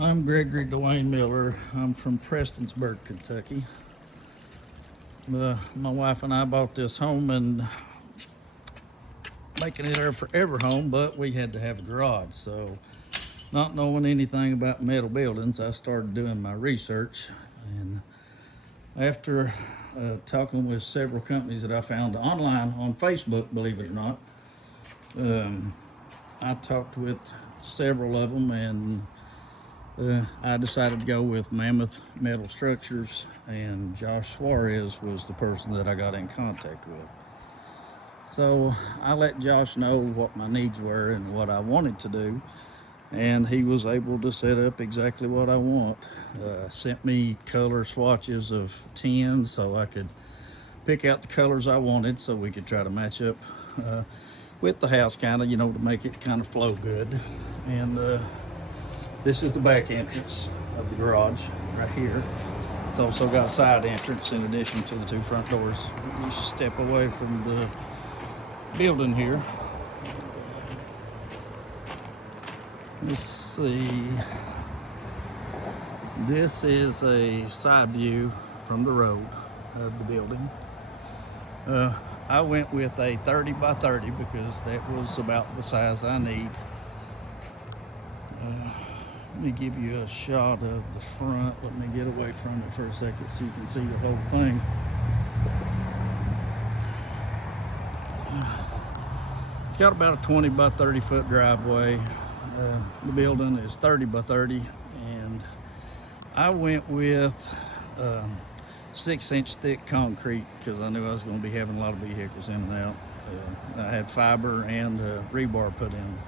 I'm Gregory Dwayne Miller. I'm from Prestonsburg, Kentucky. My wife and I bought this home and making it our forever home, but we had to have a garage. So, not knowing anything about metal buildings, I started doing my research. And after talking with several companies that I found online on Facebook, believe it or not, I talked with several of them, and I decided to go with Mammoth Metal Structures, and Josh Suarez was the person that I got in contact with. So I let Josh know what my needs were and what I wanted to do, and he was able to set up exactly what I want. Sent me color swatches of tins so I could pick out the colors I wanted so we could try to match up with the house, kind of, to make it kind of flow good. And this is the back entrance of the garage right here. It's also got a side entrance in addition to the two front doors. You step away from the building here. Let's see. This is a side view from the road of the building. I went with a 30 by 30 because that was about the size I need. Let me give you a shot of the front. Let me get away from it for a second so you can see the whole thing. It's got about a 20 by 30 foot driveway. The building is 30 by 30, and I went with 6-inch thick concrete because I knew I was going to be having a lot of vehicles in and out. I had fiber and rebar put in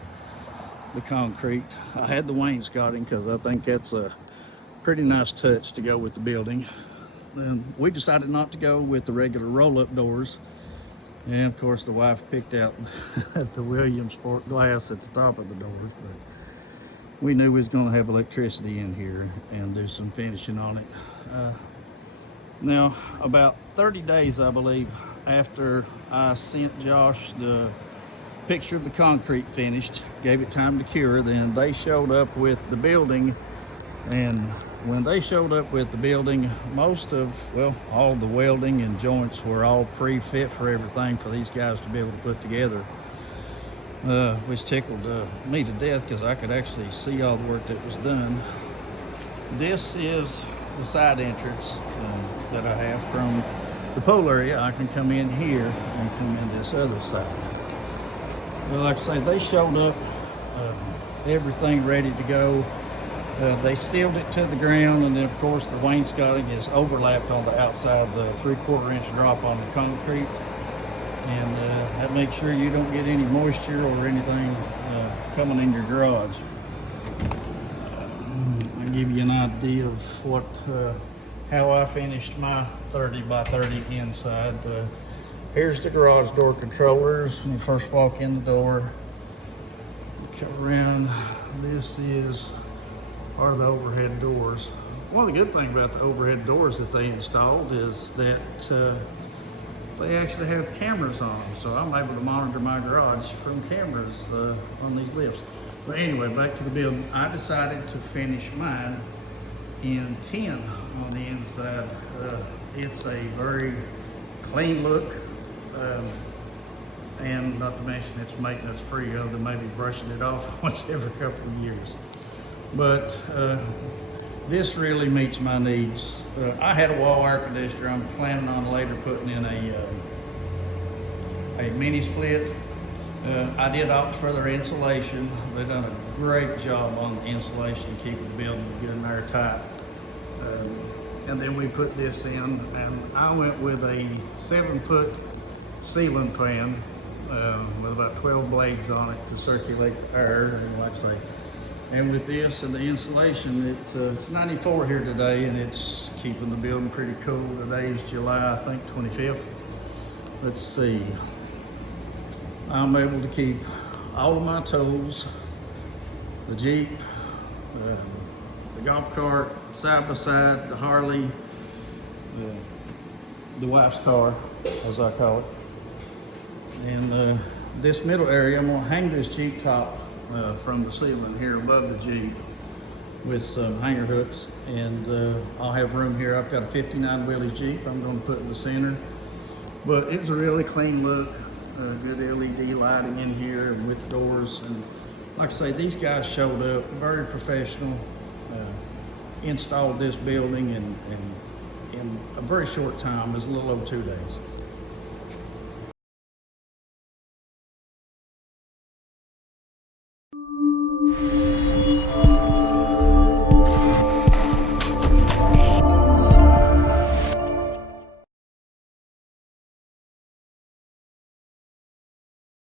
the concrete. I had the wainscoting because I think that's a pretty nice touch to go with the building. And we decided not to go with the regular roll-up doors, and of course the wife picked out the Williamsport glass at the top of the doors, but we knew we was going to have electricity in here and do some finishing on it. Now, about 30 days, I believe, after I sent Josh the picture of the concrete finished, gave it time to cure, then they showed up with the building. And when they showed up with the building, all the welding and joints were all pre-fit for everything for these guys to be able to put together, which tickled me to death because I could actually see all the work that was done. This is the side entrance that I have from the pole area. I can come in here and come in this other side. Well, like I say, they showed up, everything ready to go. They sealed it to the ground, and then of course the wainscoting is overlapped on the outside, the 3/4 inch drop on the concrete, and that makes sure you don't get any moisture or anything coming in your garage. I'll give you an idea of how I finished my 30 by 30 inside. Here's the garage door controllers. When you first walk in the door, you come around. This are the overhead doors. One of the good things about the overhead doors that they installed is that they actually have cameras on them, so I'm able to monitor my garage from cameras on these lifts. But anyway, back to the building. I decided to finish mine in tin on the inside. It's a very clean look. And not to mention it's maintenance free, other than maybe brushing it off once every couple of years. But this really meets my needs. I had a wall air conditioner. I'm planning on later putting in a mini split. I did opt for their insulation. They've done a great job on the insulation, keeping the building good and airtight. And then we put this in, and I went with a 7-foot ceiling fan with about 12 blades on it to circulate the air, and like I say. And with this and the insulation, it's 94 here today, and it's keeping the building pretty cool. Today is July, I think, 25th. Let's see. I'm able to keep all of my tools, the Jeep, the golf cart, side by side, the Harley, the wife's car, as I call it. And this middle area, I'm gonna hang this Jeep top from the ceiling here above the Jeep. with some hanger hooks, and I'll have room here. I've got a 59 Willys Jeep I'm going to put in the center, but it was a really clean look, good LED lighting in here with the doors, and like I say, these guys showed up very professional, installed this building in a very short time. It was a little over 2 days.